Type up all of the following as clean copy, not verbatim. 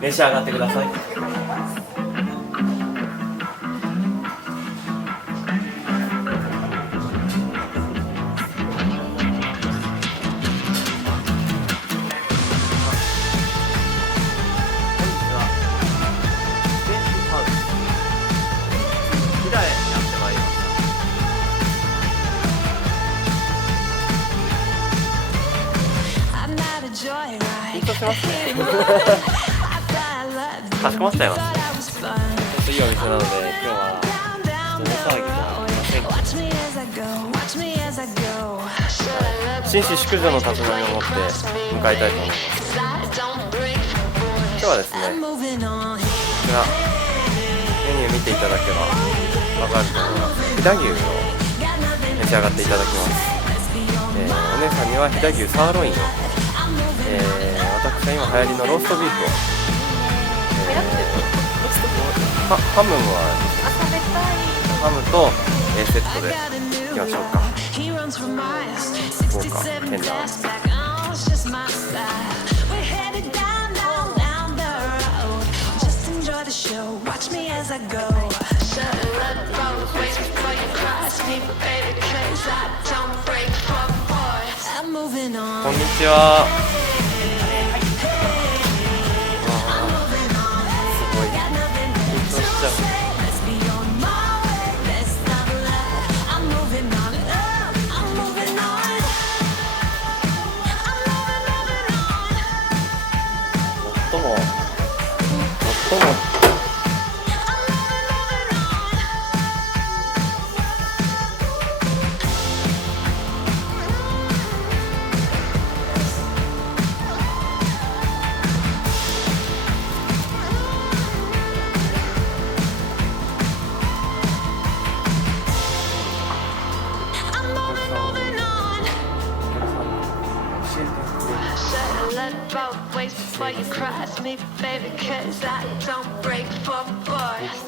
召し上がってください。緊張しますねかしこまっちゃいます。ちょっといいお店なので今日は大騒ぎじゃありませんが、紳士淑女の立ち飲みを持って向かいたいと思います。今日はですね、こちらメニュー見ていただけば分かると思います。飛騨牛を召し上がっていただきます。お姉さんには飛騨牛サーロインを、私は今流行りのローストビーフを、ハムと、セットでいきましょうか。豪華絢爛。こんにちは。すごい緊張しちゃう。最もBefore you cross me, baby, 'cause I don't break for boys.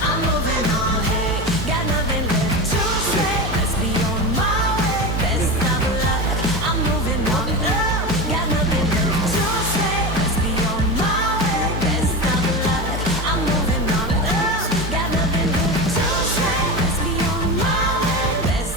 I'm moving on, hey, got nothing left to say. Let's be on my way, best of luck. I'm moving on up, got nothing left to say. Let's be on my way, best of luck. I'm moving on up, got nothing left to say. Let's be on my way, best.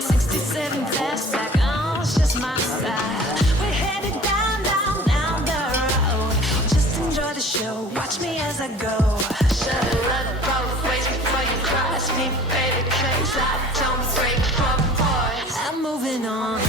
67 fastback, oh, it's just my style. We're headed down, down, down the road. Just enjoy the show, watch me as I go. Should've looked both ways before you cross me, baby, 'cause I don't break for boys. I'm moving on.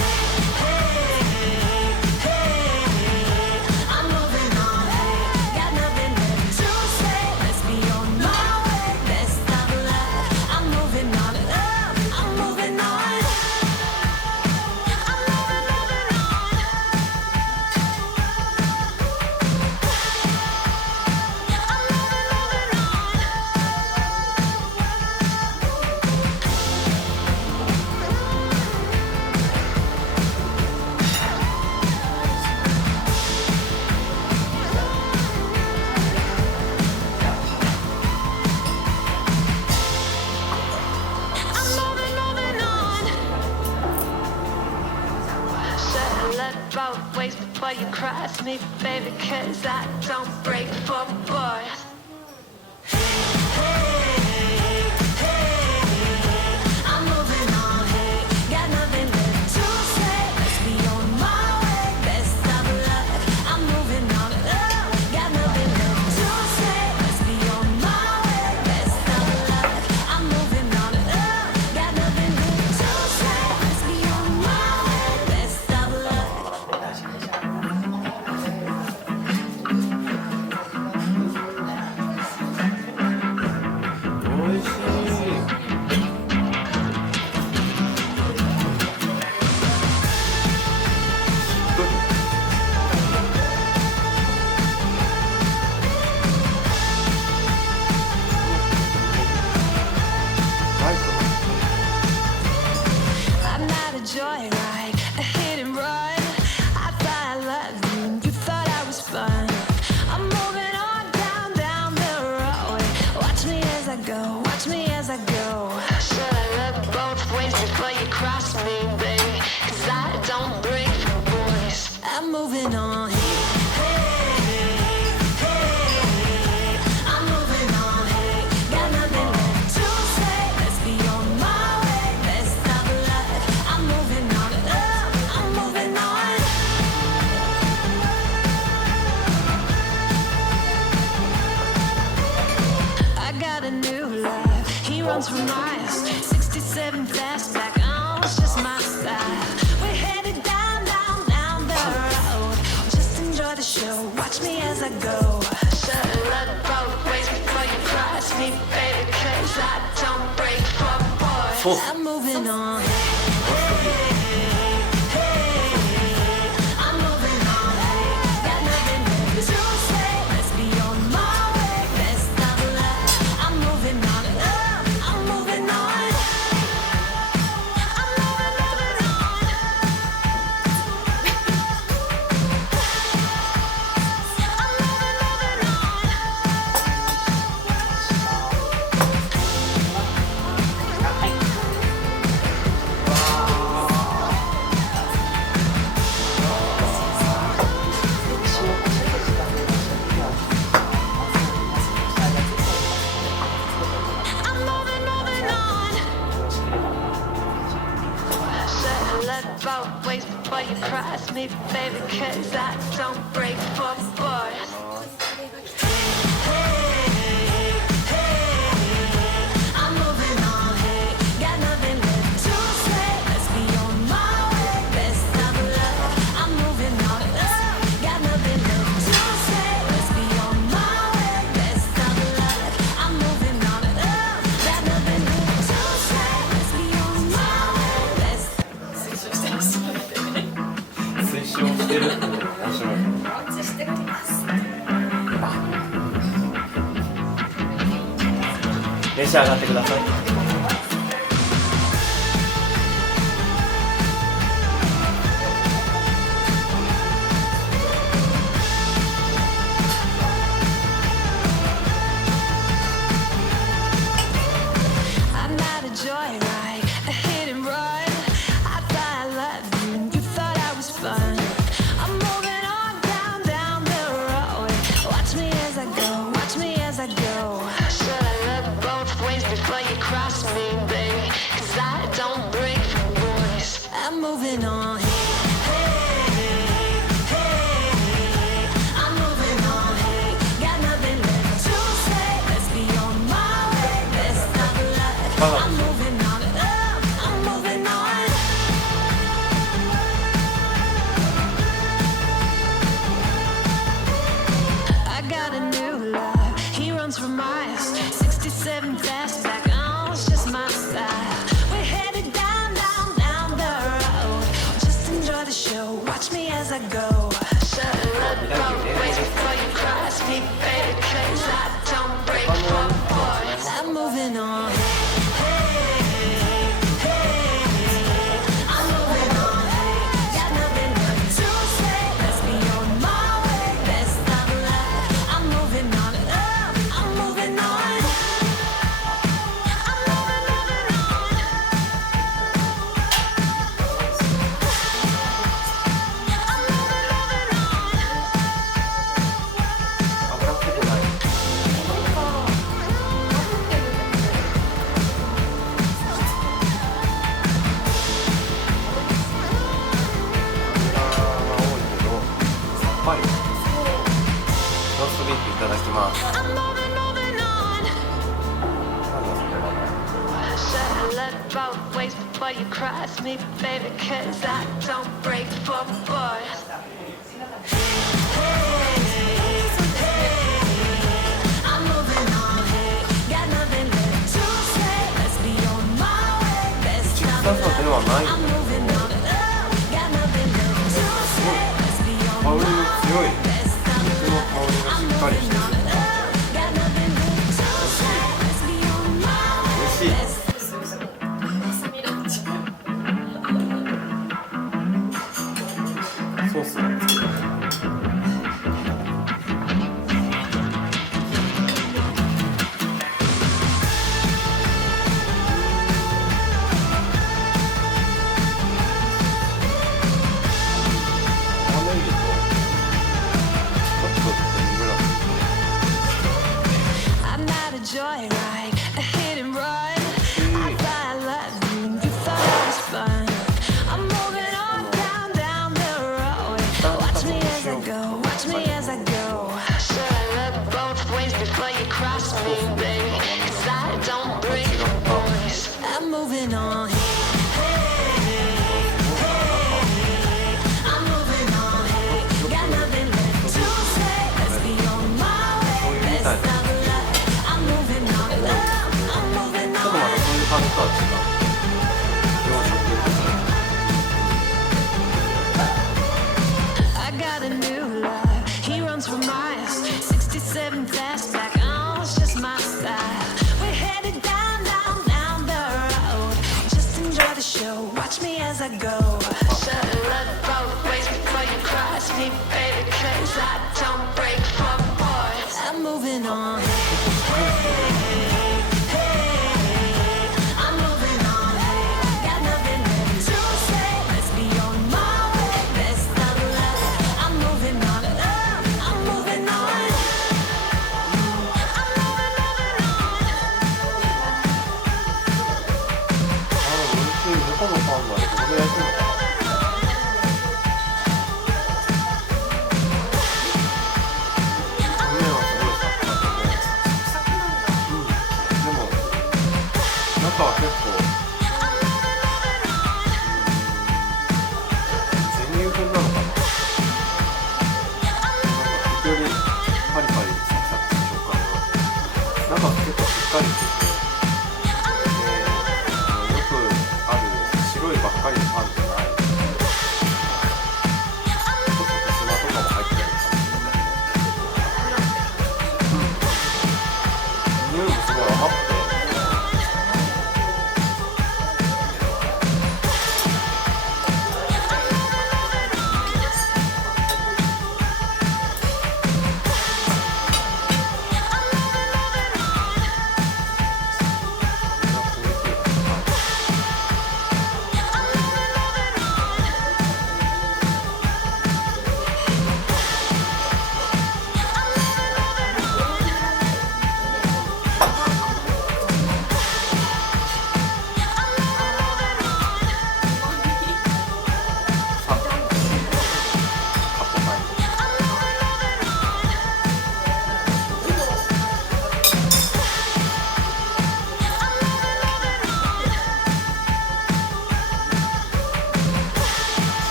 Both ways before you cross me, baby, 'cause I don't break for boys. runs for miles. 67 fastback, oh, it's just my style. We're headed down, down, down the road. Just enjoy the show, watch me as I go. Should've looked both ways before you cross me, baby, 'cause I don't break for boys. I'm moving on. I'm moving on. Got nothing left to say. Let's be on my way. Best of luck. I'm moving on. I'm moving on. I'm moving on. I'm moving on. I'm moving, moving on. Should've looked both ways before you cross me, baby, 'cause I don't break for boys. I'm moving on. Got nothing left to say. Let's be on my way. Best of luck. I'm moving on. Got nothing left to say. Let's be on my way. Best of luck. I'm moving on. Got nothing left to say. Let's be on my way. Best. 推奨してるって面白い。召し上がってください。I'm not a joyride, a hit and run. I thought I loved you and you thought I was fun. I'm moving on down, down the road. Watch me as I go, watch me as I go. Should I look both ways before you cross me, baby? 'Cause I don't break for boys. I'm moving on. I'm moving on. Got nothing left to say. Let's be on my way. Best of luck. I'm moving on. I'm moving on. I got a new love. He runs for miles. 67 fastback. Oh, it's just my style. We're headed down, down, down the road. Just enjoy the show. Watch me as I go. Should've looked both ways before you cross me, baby, 'cause I don't break for boys. I'm moving on. I'm moving on. Got nothing left to say. Let's be on my way. Best of luck. I'm moving on. I'm moving on. I'm moving, moving on. I'm moving, moving on. 上がってこない。さっぱりローストビーフいただきます。 I'm moving, moving on. なんだそれは。 Should've looked both ways before you cross me, baby, 'cause I don't break for boys. I'm moving on. Got nothing left to say. Let's be on my way. Best 口臭 of さでは luck. ない。 I'm moving on. Got nothing left to say. Let's be on 香 my り way. が強い。 Best of 肉の香りが I'm しっかりし moving て on. Got nothing left to say. Let's be on my 美 way. 味しい。 Best ソースをつける。玉ねぎとちょっとデミグラス。 I'm not a joyride, a hit and run. I thought I loved you and you thought I was fun. I'm moving on down, down the road. Watch me as I go, watch me as I go. Should I look both ways before you cross me, baby? 'Cause I don't break. I'm moving on. I'm moving on. Got nothing left to say. Let's be on my way. Best of luck. I'm moving on. I'm moving ちょっとまだ on. そういう感じとは違う洋食 I got a new love. He runs for miles. 67 flashback. Oh, it's just my style. We're headed down, down, down the road. Just enjoy the show. Watch me as I go. Shut up both ways before you cross me, baby. 'Cause I don't break for boys. I'm moving on. I'm moving on. Got nothing left to say. Let's be on my way. Best of luck. I'm moving on. I'm moving on. I'm moving on. 美味しい。どこのパンまでどこで焼くのかな。表面はすごいサクサクで、でも中は結構全乳粉なのかな。時折パリパリサクサクした食感が中は結構しっかりしてて、よくある白いばっかりのパンじゃない、ちょっとふすまとかも入ってる感じで、匂いもすごい甘くて、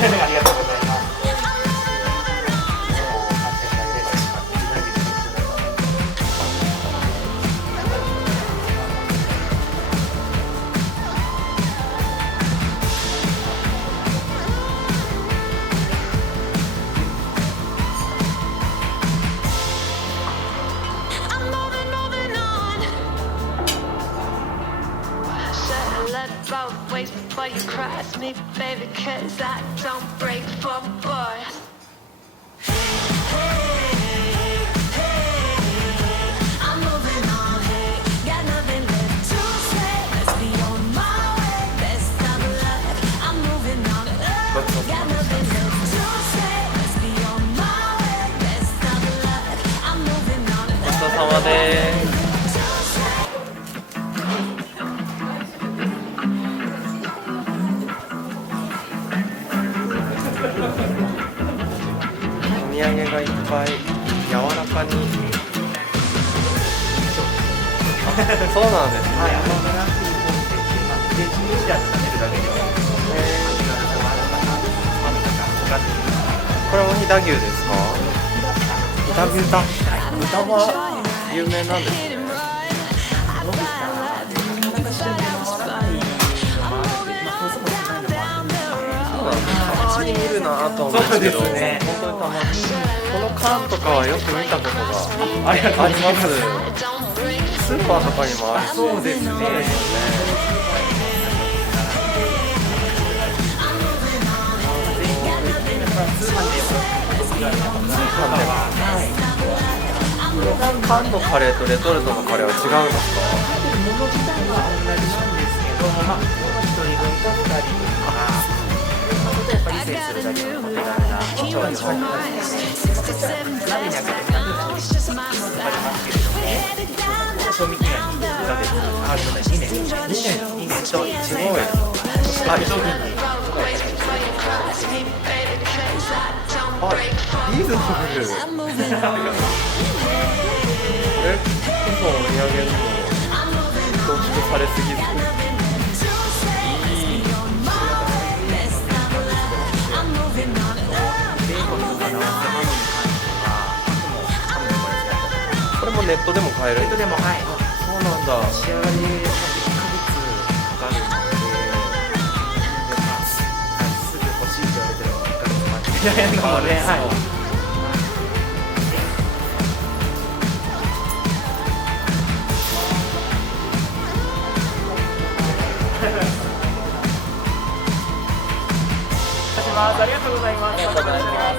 ありがとうございます。I'm moving, moving on. Should've let both ways before you cross me, baby. 'Cause I don't break for boys. I'm moving on. Got nothing left to say. Let's be on my way. Best of luck. I'm moving on. Got nothing left to say. Let's be on my way. Best of luck. I'm moving on. ごちそうさまです。お土産がいっぱい柔らかにそうなんですね。はい、珍しいコンテンツで、で、チーズ味食べるだけではなくて、これも飛騨牛ですか？飛騨牛だ。豚は有名なんですね。なと思うんですけど、そうですね本当にたまにこの缶とかはよく見たことがありがとうございまありますす。スーパーとかにもありそうですね。そうですよね。通販で僕が見たことがはい。缶のカレーとレトルトのカレーは違うんですか？物自体は同じなんですけど、まあ一人分だったりとか、まあちょっとやっぱり理解するだけのお手軽な調理法鍋にあげてみたんですけど、わかりますけれども、賞味期限2ヶ月、2年と1年間の商品にあ、リーズナブル。これこそお土産にも凝縮されすぎず。これもネットでも買える。ネットでも、はい、そうなんだ。仕上がり1ヶ月かかるので、すぐ欲しいって言われても1ヶ月待ってみたいなので、はい。ありがとうございます。ありがとうございます。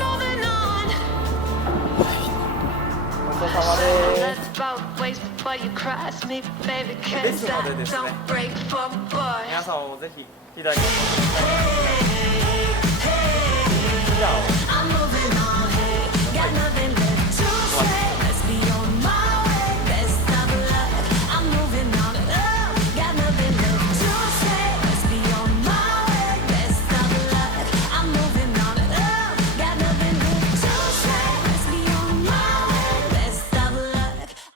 ごちそうさまです。ですのでですね、皆さんもぜひ飛騨にお越しください。